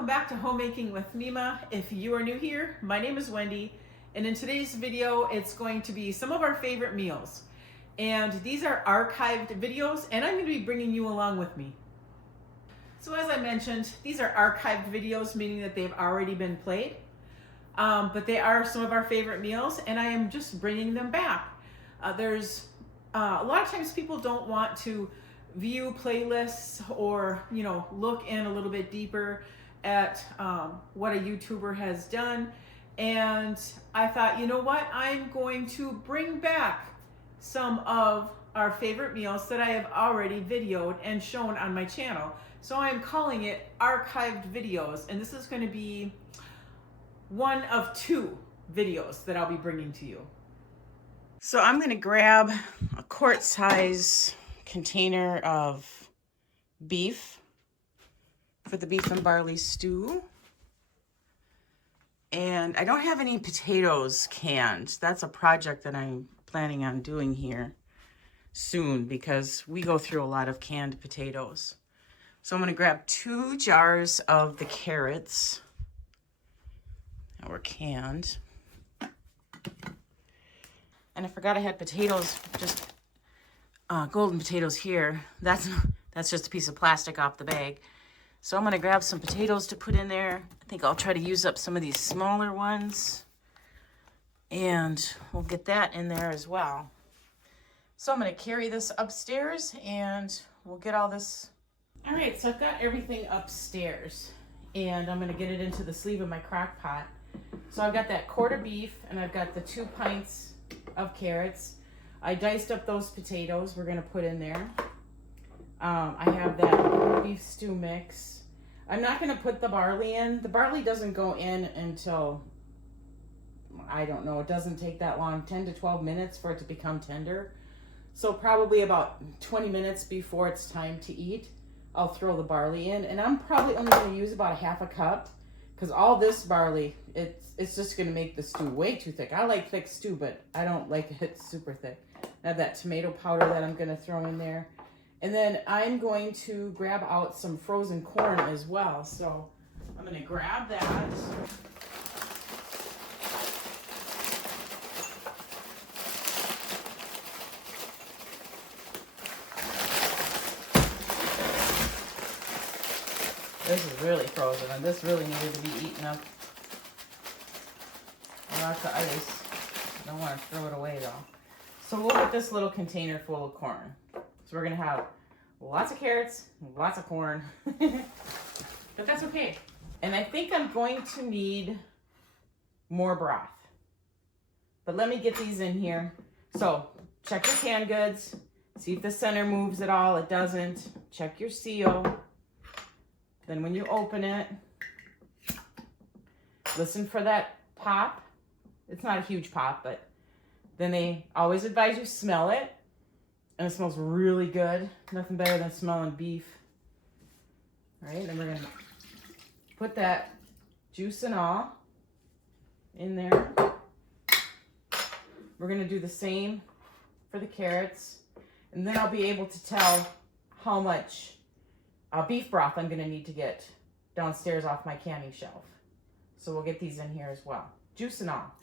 welcome back to Homemaking with Mima. If you are new here, my name is Wendy, and in today's video, it's going to be some of our favorite meals. And these are archived videos, and I'm going to be bringing you along with me. So as I mentioned, these are archived videos, meaning that they've already been played. But they are some of our favorite meals, and I am just bringing them back. There's a lot of times people don't want to view playlists or look in a little bit deeper at what a YouTuber has done, and I thought, you know what, I'm going to bring back some of our favorite meals that I have already videoed and shown on my channel. So I'm calling it archived videos, and this is going to be one of two videos that I'll be bringing to you. So I'm going to grab a quart size container of beef for the beef and barley stew. And I don't have any potatoes canned. That's a project that I'm planning on doing here soon because we go through a lot of canned potatoes. So I'm going to grab 2 jars of the carrots that were canned. And I forgot I had potatoes, just golden potatoes here. That's just a piece of plastic off the bag. So I'm going to grab some potatoes to put in there. I think I'll try to use up some of these smaller ones. And we'll get that in there as well. So I'm going to carry this upstairs and we'll get all this. All right, so I've got everything upstairs. And I'm going to get it into the sleeve of my crock pot. So I've got that quart of beef and I've got the 2 pints of carrots. I diced up those potatoes we're going to put in there. I have that beef stew mix. I'm not going to put the barley in. The barley doesn't go in until, I don't know, it doesn't take that long, 10 to 12 minutes for it to become tender. So probably about 20 minutes before it's time to eat, I'll throw the barley in. And I'm probably only going to use about a half a cup because all this barley, it's just going to make the stew way too thick. I like thick stew, but I don't like it super thick. I have that tomato powder that I'm going to throw in there. And then I'm going to grab out some frozen corn as well. So I'm going to grab that. This is really frozen, and this really needed to be eaten up. Lots of ice. I don't want to throw it away though. So we'll get this little container full of corn. So we're going to have lots of carrots, lots of corn. But that's okay. And I think I'm going to need more broth. But let me get these in here. So check your canned goods. See if the center moves at all. It doesn't. Check your seal. Then when you open it, listen for that pop. It's not a huge pop, but then they always advise you smell it. And it smells really good. Nothing better than smelling beef. All right, then we're going to put that juice and all in there. We're going to do the same for the carrots. And then I'll be able to tell how much beef broth I'm going to need to get downstairs off my canning shelf. So we'll get these in here as well. Juice and all.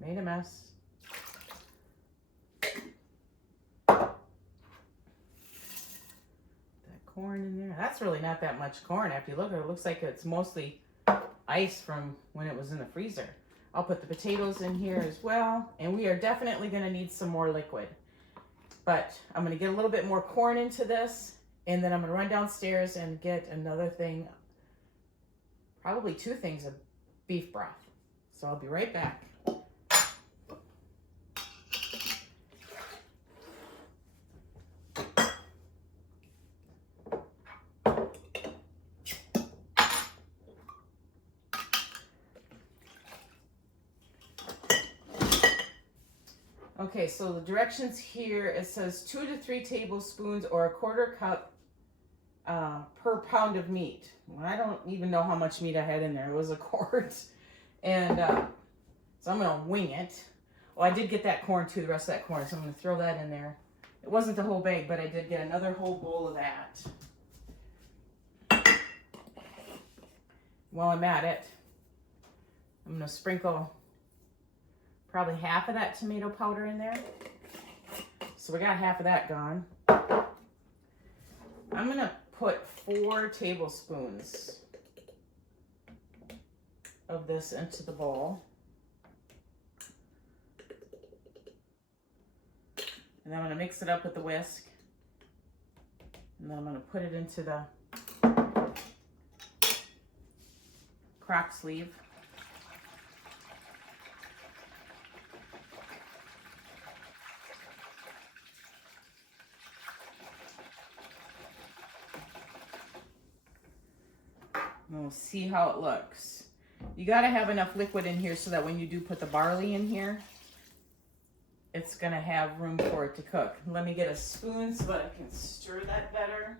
Made a mess. That corn in there. That's really not that much corn. After you look at it, it looks like it's mostly ice from when it was in the freezer. I'll put the potatoes in here as well. And we are definitely going to need some more liquid. But I'm going to get a little bit more corn into this. And then I'm going to run downstairs and get another thing. Probably 2 things of beef broth. So I'll be right back. Okay, so the directions here, it says 2 to 3 tablespoons or a 1/4 cup per pound of meat. Well, I don't even know how much meat I had in there. It was a quart. And so I'm going to wing it. Oh, I did get that corn too, the rest of that corn, so I'm going to throw that in there. It wasn't the whole bag, but I did get another whole bowl of that. While I'm at it, I'm going to sprinkle probably half of that tomato powder in there. So we got half of that gone. I'm going to put 4 tablespoons of this into the bowl. And then I'm going to mix it up with the whisk. And then I'm going to put it into the crock sleeve. And we'll see how it looks. You got to have enough liquid in here so that when you do put the barley in here, it's going to have room for it to cook. Let me get a spoon so that I can stir that better.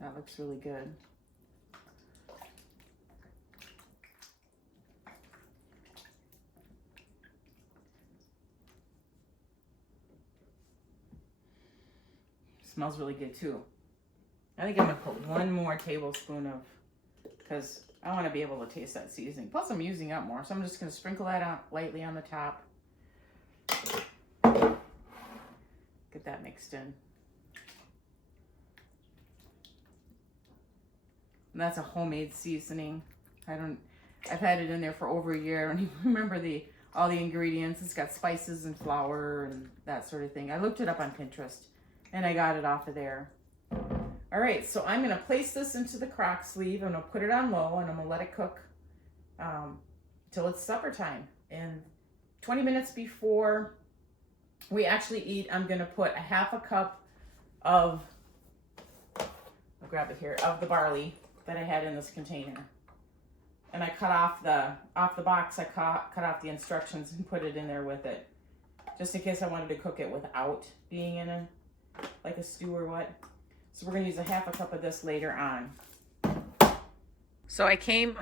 That looks really good. Smells really good too. I think I'm gonna put 1 more tablespoon of, because I want to be able to taste that seasoning. Plus I'm using up more, so I'm just gonna sprinkle that out lightly on the top. Get that mixed in. And that's a homemade seasoning. I've had it in there for over a year. I don't even remember all the ingredients. It's got spices and flour and that sort of thing. I looked it up on Pinterest and I got it off of there. All right, so I'm gonna place this into the crock sleeve. I'm gonna put it on low and I'm gonna let it cook till it's supper time. And 20 minutes before we actually eat, I'm gonna put a half a cup of, I'll grab it here, of the barley that I had in this container. And I cut off the box, I cut off the instructions and put it in there with it. Just in case I wanted to cook it without being in like a stew or what. So we're gonna use a half a cup of this later on. So I came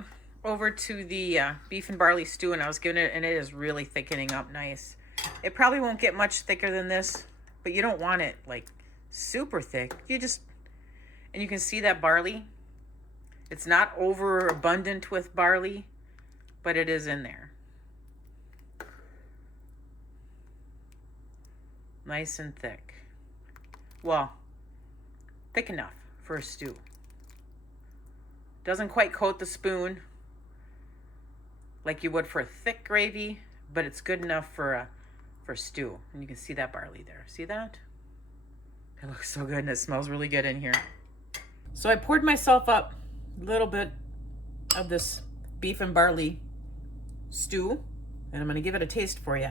over to the beef and barley stew and I was giving it, and it is really thickening up nice. It probably won't get much thicker than this, but you don't want it like super thick. And you can see that barley. It's not overabundant with barley, but it is in there. Nice and thick. Well, thick enough for a stew. Doesn't quite coat the spoon like you would for a thick gravy, but it's good enough for stew. And you can see that barley there. See that? It looks so good and it smells really good in here. So I poured myself up a little bit of this beef and barley stew, and I'm going to give it a taste for you.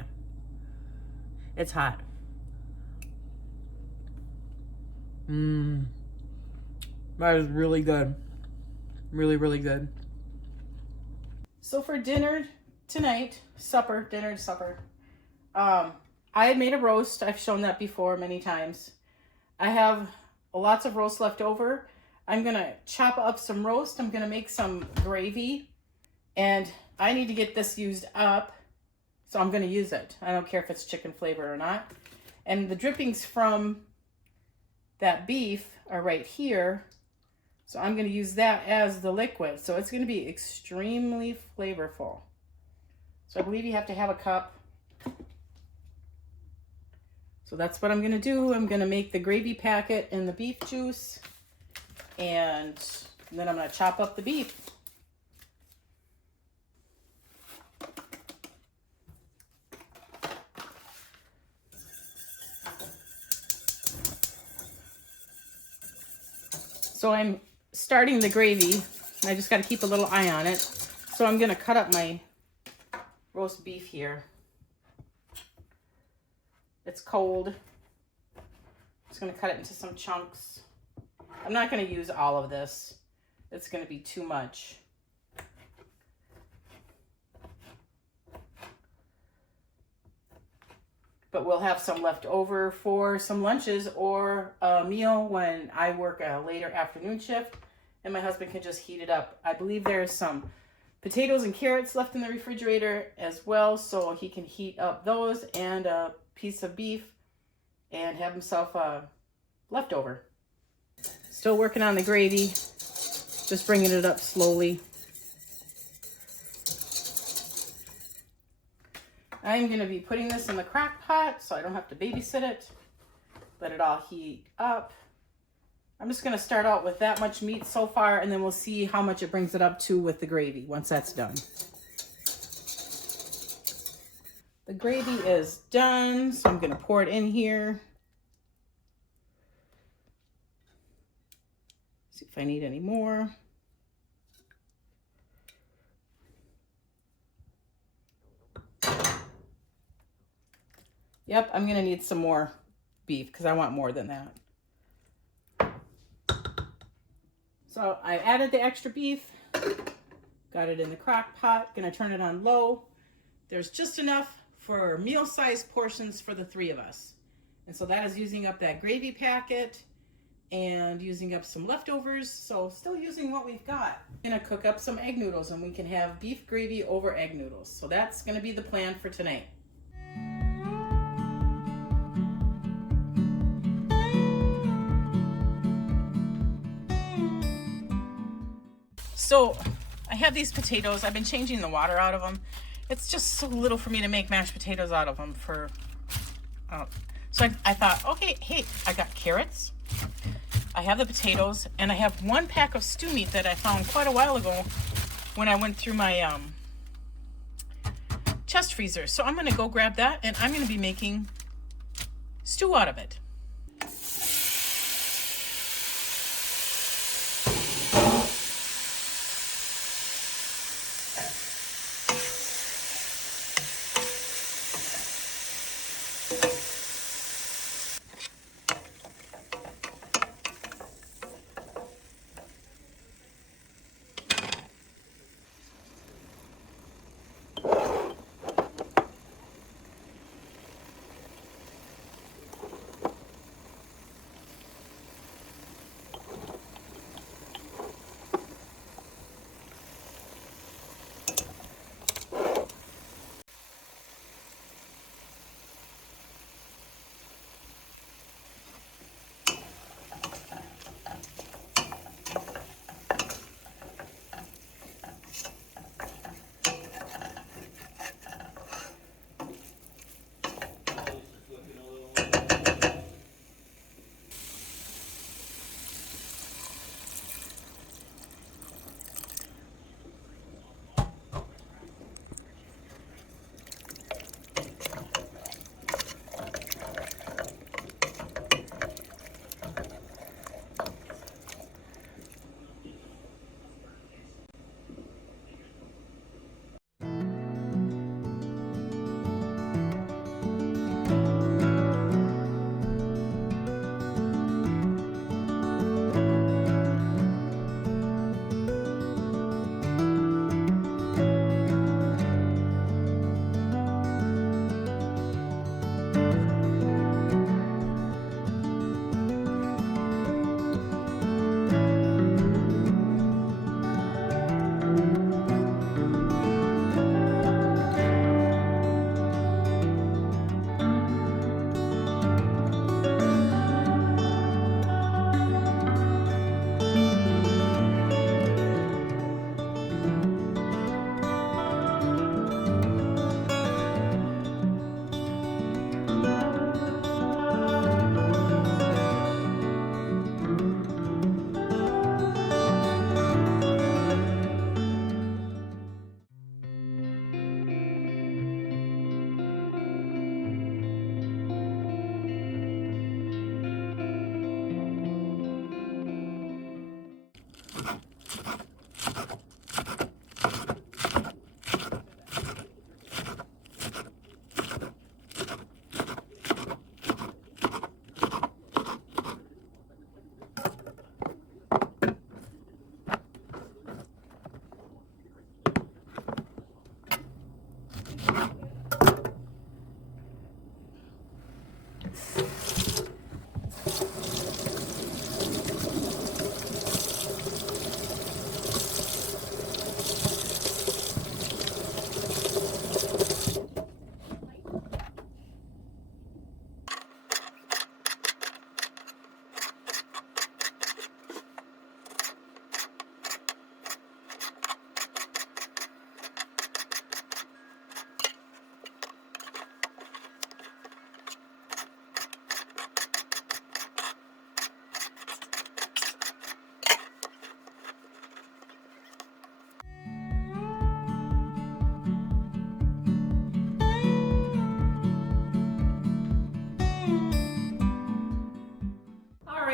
It's hot. That is really good. Really, really good. So for dinner tonight, dinner, supper, I had made a roast. I've shown that before many times. I have lots of roast left over. I'm going to chop up some roast. I'm going to make some gravy. And I need to get this used up. So I'm going to use it. I don't care if it's chicken flavor or not. And the drippings from that beef are right here. So I'm going to use that as the liquid. So it's going to be extremely flavorful. So I believe you have to have a cup. So that's what I'm going to do. I'm going to make the gravy packet in the beef juice. And then I'm going to chop up the beef. So I'm starting the gravy. I just got to keep a little eye on it. So I'm going to cut up my roast beef here. It's cold. Just going to cut it into some chunks. I'm not going to use all of this. It's going to be too much. But we'll have some left over for some lunches or a meal when I work a later afternoon shift. and my husband can just heat it up. I believe there's some potatoes and carrots left in the refrigerator as well, so he can heat up those and a piece of beef and have himself a leftover. Still working on the gravy, just bringing it up slowly. I'm going to be putting this in the crock pot so I don't have to babysit it. Let it all heat up. I'm just going to start out with that much meat so far, and then we'll see how much it brings it up to with the gravy once that's done. The gravy is done, so I'm going to pour it in here. See if I need any more. Yep, I'm going to need some more beef because I want more than that. So I added the extra beef, got it in the crock pot, gonna turn it on low. There's just enough for meal-sized portions for the 3 of us. And so that is using up that gravy packet and using up some leftovers. So still using what we've got. I'm gonna cook up some egg noodles and we can have beef gravy over egg noodles. So that's gonna be the plan for tonight. So I have these potatoes. I've been changing the water out of them. It's just so little for me to make mashed potatoes out of them for, so I thought, okay, hey, I got carrots, I have the potatoes, and I have 1 pack of stew meat that I found quite a while ago when I went through my chest freezer. So I'm gonna go grab that and I'm gonna be making stew out of it.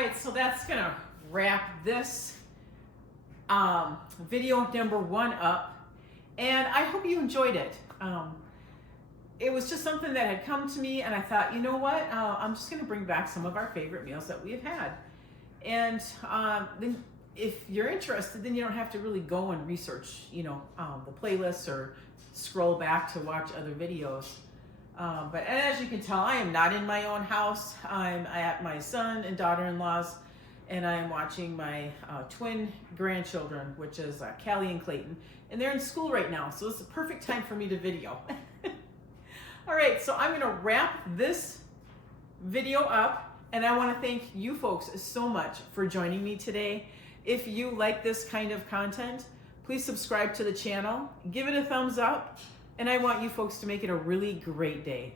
right, so that's gonna wrap this video number 1 up, and I hope you enjoyed it. It was just something that had come to me, and I thought, you know what, I'm just gonna bring back some of our favorite meals that we've had. And then if you're interested, then you don't have to really go and research, you know, the playlists or scroll back to watch other videos. But as you can tell, I am not in my own house. I'm at my son and daughter-in-law's, and I am watching my twin grandchildren, which is Callie and Clayton, and they're in school right now, so it's the perfect time for me to video. All right, so I'm gonna wrap this video up, and I wanna thank you folks so much for joining me today. If you like this kind of content, please subscribe to the channel, give it a thumbs up, and I want you folks to make it a really great day.